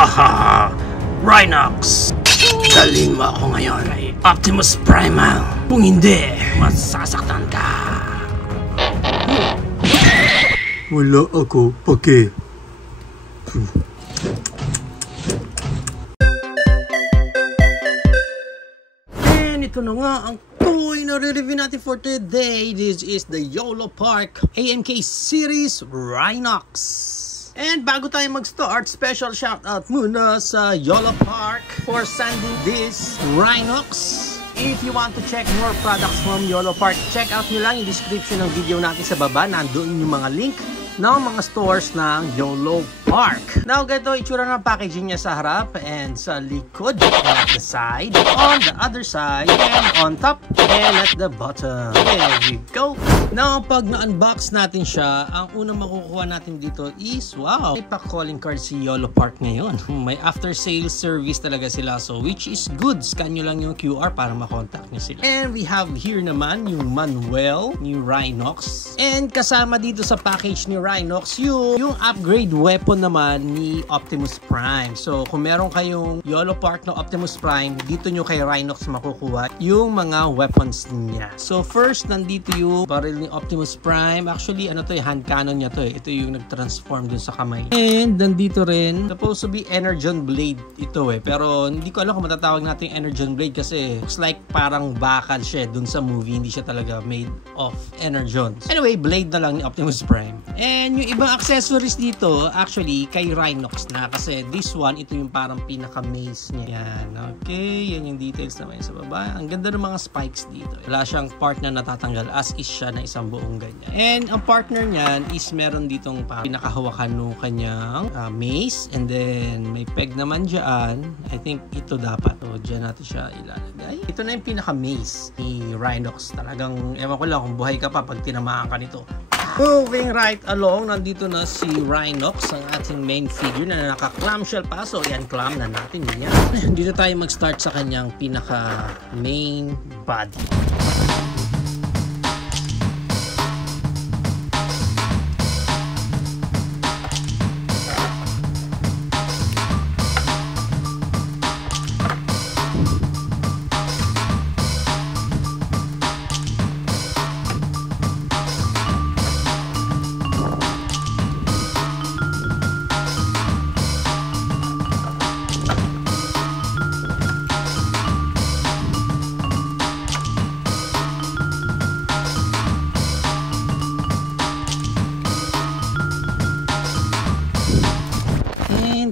Haha! Rhinox! Dalhin mo ako ngayon kay Optimus Primal. Kung hindi, masasaktan ka. Wala ako pake. And ito na nga ang toy na re-review natin for today. This is the YOLO Park AMK series Rhinox. And bago tayo mag-start, special shoutout muna sa YOLO Park for sending this Rhinox. If you want to check more products from YOLO Park, check out nyo lang yung description ng video natin sa baba. Nandoon yung mga link ng mga stores ng YOLO Park. Now, ganito itsura ng packaging niya sa harap and sa likod and at the side, on the other side, and on top, and at the bottom. There we go. Now, pag na-unbox natin siya, ang unang makukuha natin dito is, wow, may pa-calling card si YOLO Park ngayon. May after-sales service talaga sila. So, which is good. Scan nyo lang yung QR para makontak nyo sila. And we have here naman yung manual ni Rhinox. And kasama dito sa package ni Rhinox, yung upgrade weapon naman ni Optimus Prime. So, kung meron kayong YOLO Park na Optimus Prime, dito nyo kay Rhinox makukuha yung mga weapons niya. So, first, nandito yung baril ni Optimus Prime. Actually, ano to, hand cannon niya to eh. Ito yung nag-transform dun sa kamay. And, nandito rin, supposed to be Energon Blade ito eh. Pero, hindi ko alam kung matatawag natin Energon Blade kasi looks like parang bakal siya dun sa movie. Hindi siya talaga made of Energons. Anyway, blade na lang ni Optimus Prime. And, yung ibang accessories dito, actually, kay Rhinox na kasi this one, ito yung parang pinaka-maze niya. Yan, okay. Yan yung details naman sa baba. Ang ganda ng mga spikes dito. Wala siyang part na natatanggal as is siya na isang buong ganyan. And ang partner niyan is meron ditong pinakahawakan ng kanyang maze. And then may peg naman dyan. I think ito dapat. So, dyan natin siya ilalagay. Ito na yung pinaka-maze ni Rhinox. Talagang, ewan ko lang kung buhay ka pa pag tinamaan ka nito. Moving right along, nandito na si Rhinox, ang ating main figure na naka-clamshell pa. So, yan, clam na natin yan. Dito tayo mag-start sa kanyang pinaka-main body.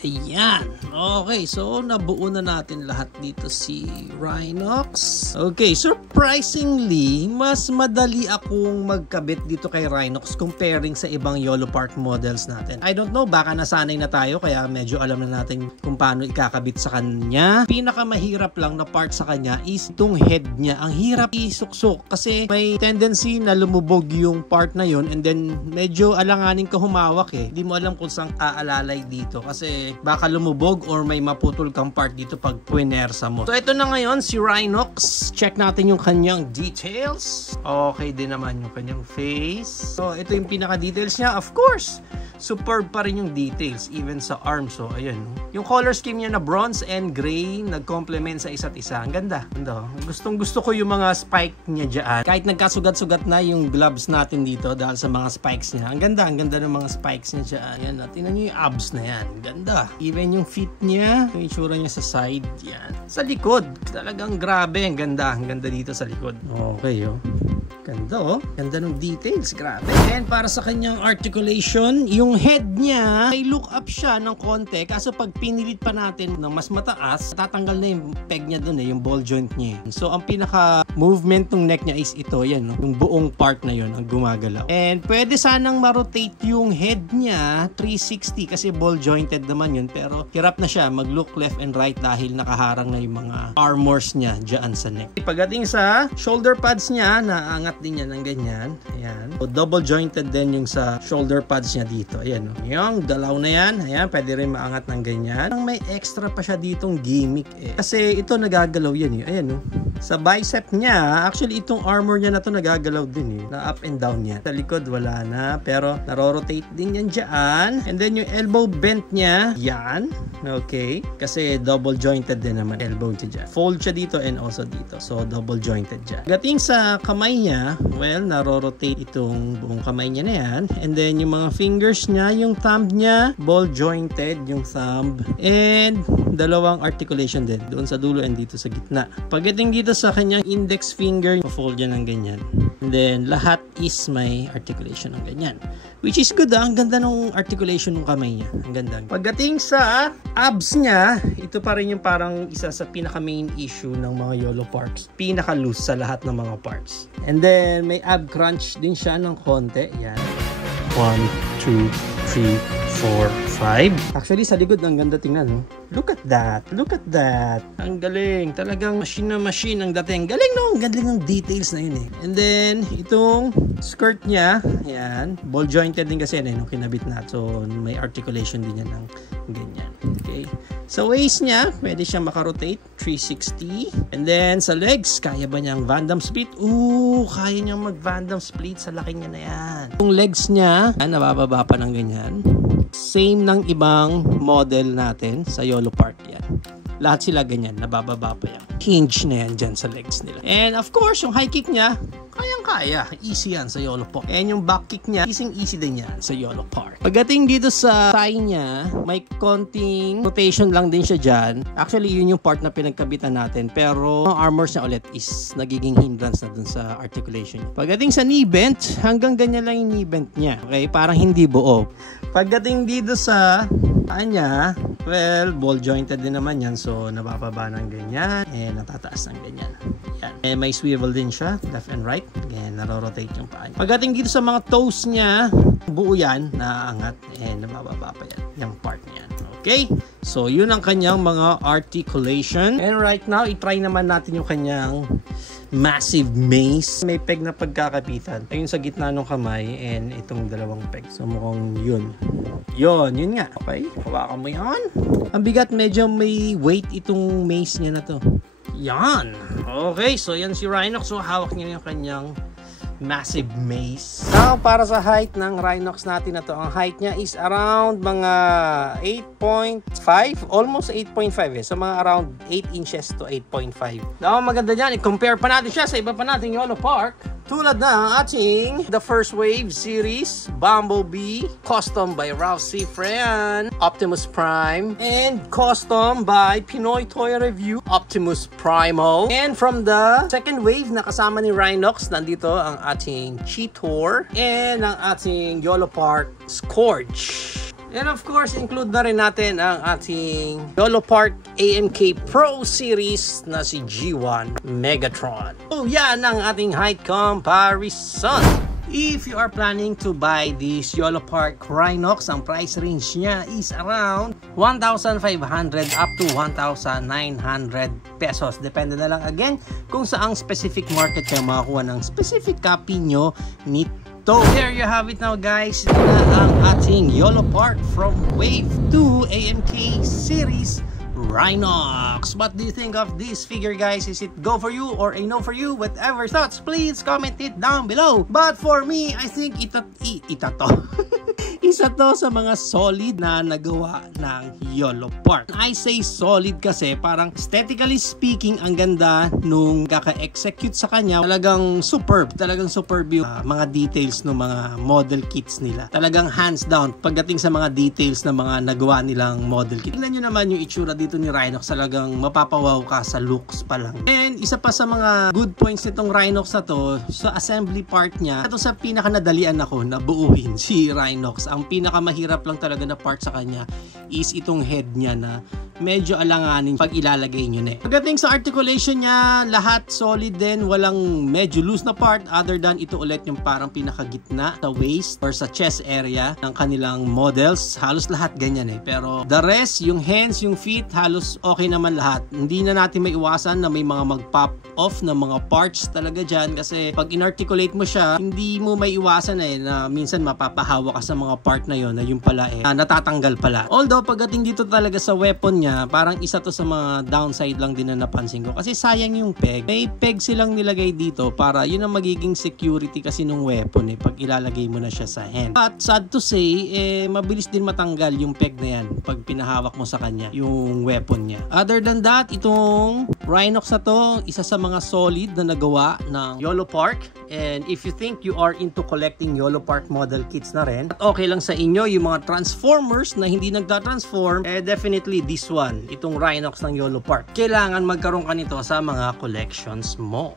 Ayan. Okay, so nabuo na natin lahat dito si Rhinox. Okay, surprisingly, mas madali akong magkabit dito kay Rhinox comparing sa ibang YOLO Park models natin. I don't know, baka nasanay na tayo kaya medyo alam na natin kung paano ikakabit sa kanya. Pinakamahirap lang na part sa kanya is itong head niya. Ang hirap isuksok kasi may tendency na lumubog yung part na yun and then medyo alanganin ka humawak eh. Hindi mo alam kung saan kaalalay dito kasi baka lumubog or may maputol kang part dito pag puwinersa mo. So ito na ngayon si Rhinox. Check natin yung kanyang details. Okay din naman yung kanyang face. So ito yung pinaka-details niya. Of course, superb pa rin yung details even sa arms. So ayan. Yung color scheme niya na bronze and gray nag-complement sa isa't isa. Ang ganda. Gustong gusto ko yung mga spike niya dyan. Kahit nagkasugat-sugat na yung gloves natin dito dahil sa mga spikes niya. Ang ganda ng mga spikes niya dyan. Ayan, tingnan nyo yung abs na yan. Ganda. Even yung feet niya, yung itsura niya sa side, yan. Sa likod, talagang grabe. Ang ganda dito sa likod. Okay, oh. Ganda, oh. Ganda ng details, grabe. And para sa kanyang articulation, yung head niya, may look up siya ng konti. Kaso pag pinilit pa natin ng mas mataas, tatanggal na yung peg niya dun yung ball joint niya. So, ang pinaka-movement ng neck niya is ito, yan, no? Yung buong part na yun, ang gumagalaw. And pwede sanang ma-rotate yung head niya 360 kasi ball jointed naman yun. Pero hirap na siya mag-look left and right dahil nakaharang na yung mga armors niya dyan sa neck. Pagdating sa shoulder pads niya, naangat din yan ng ganyan. Ayan. So, double jointed din yung sa shoulder pads niya dito. Ayan. Yung galaw na yan. Ayan. Pwede rin maangat ng ganyan. May extra pa siya ditong gimmick eh. Kasi ito nagagalaw yan eh. Ayan oh. Sa bicep niya, actually itong armor niya na to nagagalaw din eh. Na up and down yan. Sa likod wala na. Pero narorotate din yan dyan. And then yung elbow bent niya. Yan. Okay. Kasi double jointed din naman elbow niya dyan. Fold siya dito and also dito. So double jointed dyan. Gating sa kamay niya, well, narorotate itong buong kamay niya na yan. And then yung mga fingers niya, yung thumb niya, ball jointed yung thumb. And dalawang articulation din. Doon sa dulo and dito sa gitna. Pagdating dito sa kanyang index finger, fold yan ng ganyan. And then lahat is may articulation ng ganyan. Which is good ah. Ang ganda ng articulation ng kamay niya. Ang ganda. Pagdating sa abs niya, ito pa rin yung parang isa sa pinaka main issue ng mga YOLO parts. Pinaka loose sa lahat ng mga parts. And then may ab crunch din siya ng konti. Yan. 1, 2, 3, 4, 5. Actually, sa likod, ang ganda tingnan. No? Look at that. Look at that. Ang galing. Talagang machine na machine ang dating. Galing no? Ang galing ng details na yun eh. And then, itong skirt niya, yan. Ball jointed din kasi yan eh, nung kinabit na. So, may articulation din yan ng ganyan. Okay. Sa waist niya, pwede siya makarotate. 360. And then, sa legs, kaya ba niyang Van Damme split? Ooh, kaya niyang mag Van Damme split. Sa laki niya na yan. Yung legs niya, nabababa pa ng ganyan. Same ng ibang model natin sa YOLO Park yan. Lahat sila ganyan, nabababa pa yan. Hinge na yan dyan sa legs nila. And of course, yung high kick niya, kayang-kaya. Easy yan sa YOLO Park. And yung back kick niya, easy din yan sa YOLO Park. Pagdating dito sa thigh niya, may konting rotation lang din siya dyan. Actually, yun yung part na pinagkabitan natin. Pero, ang armors niya ulit is nagiging hindrance na dun sa articulation niya. Pagdating sa knee bend, hanggang ganyan lang yung knee bend niya. Okay? Parang hindi buo. Pagdating dito sa kanya, well, ball jointed din naman yan. So, nabababa ng ganyan. And natataas ng ganyan. Yan. And may swivel din siya, left and right. Again, narorotate yung paa niya. Pagdating dito sa mga toes niya, buo yan, naaangat. And nabababa pa yan, yung part niya. Okay? So, yun ang kanyang mga articulation. And right now, itry naman natin yung kanyang massive mace. May peg na pagkakapitan. Ayun sa gitna ng kamay and itong dalawang peg. So mukhang yun. Yun nga. Okay, hawakan mo yan. Ang bigat, medyo may weight itong mace niya na to. Yan. Okay, so yan si Rhinox. So hawak niya yung kanyang massive mace. Now, para sa height ng Rhinox natin na to, ang height niya is around mga 8.5, almost 8.5 eh. So, mga around 8 inches to 8.5. Now, maganda dyan, i-compare pa natin siya sa iba pa nating YOLO Park. Tulad na ating The First Wave series, Bumblebee, custom by Ralph C. Frean, Optimus Prime, and custom by Pinoy Toy Review, Optimus Primal. And from the second wave na kasama ni Rhinox, nandito ang ating Cheetor and ang ating YOLO Park Scourge. And of course, include na rin natin ang ating YOLO Park AMK Pro Series na si G1 Megatron. So, yan ang ating height comparison. If you are planning to buy this YOLO Park Rhinox, ang price range niya is around 1,500 up to 1,900 pesos. Depende na lang again kung saang specific market kayo makakuha ng specific copy nyo nito. So, there you have it now guys. Ito na ang ating YOLO Park from Wave 2 AMK Series Rhinox. What do you think of this figure guys? Is it go for you or a no for you? Whatever thoughts, please comment it down below. But for me, I think isa to sa mga solid na nagawa ng YOLO Park. I say solid kasi parang aesthetically speaking, ang ganda nung kaka-execute sa kanya. Talagang superb yung mga details ng mga model kits nila. Talagang hands down pagdating sa mga details ng mga nagawa nilang model kit. Tingnan nyo naman yung itsura dito ni Rhinox. Talagang mapapawaw ka sa looks pa lang. And isa pa sa mga good points nitong Rhinox na to, sa assembly part niya, ito sa pinaka nadalian ako na buuin si Rhinox. Ang pinakamahirap lang talaga na part sa kanya is itong head niya na medyo alanganin pag ilalagay nyo na. Pagdating sa articulation niya, lahat solid din, walang medyo loose na part other than ito ulit yung parang pinakagitna sa waist or sa chest area ng kanilang models. Halos lahat ganyan pero the rest, yung hands, yung feet, halos okay naman lahat. Hindi na natin may iwasan na may mga mag-pop off na mga parts talaga dyan kasi pag inarticulate mo siya, hindi mo may iwasan na minsan mapapahawa ka sa mga part na yon na yung pala natatanggal pala. Although pagdating dito talaga sa weapon niya, parang isa to sa mga downside lang din na napansin ko kasi sayang yung peg. May peg silang nilagay dito para yun ang magiging security kasi nung weapon pag ilalagay mo na siya sa hand. At sad to say, mabilis din matanggal yung peg na yan pag pinahawak mo sa kanya yung weapon niya. Other than that, itong Rhinox na to, isa sa mga solid na nagawa ng YOLO Park. And if you think you are into collecting YOLO Park model kits na rin, at okay lang sa inyo yung mga Transformers na hindi nagta-transform, definitely this one, itong Rhinox ng YOLO Park. Kailangan magkaroon ka nito sa mga collections mo.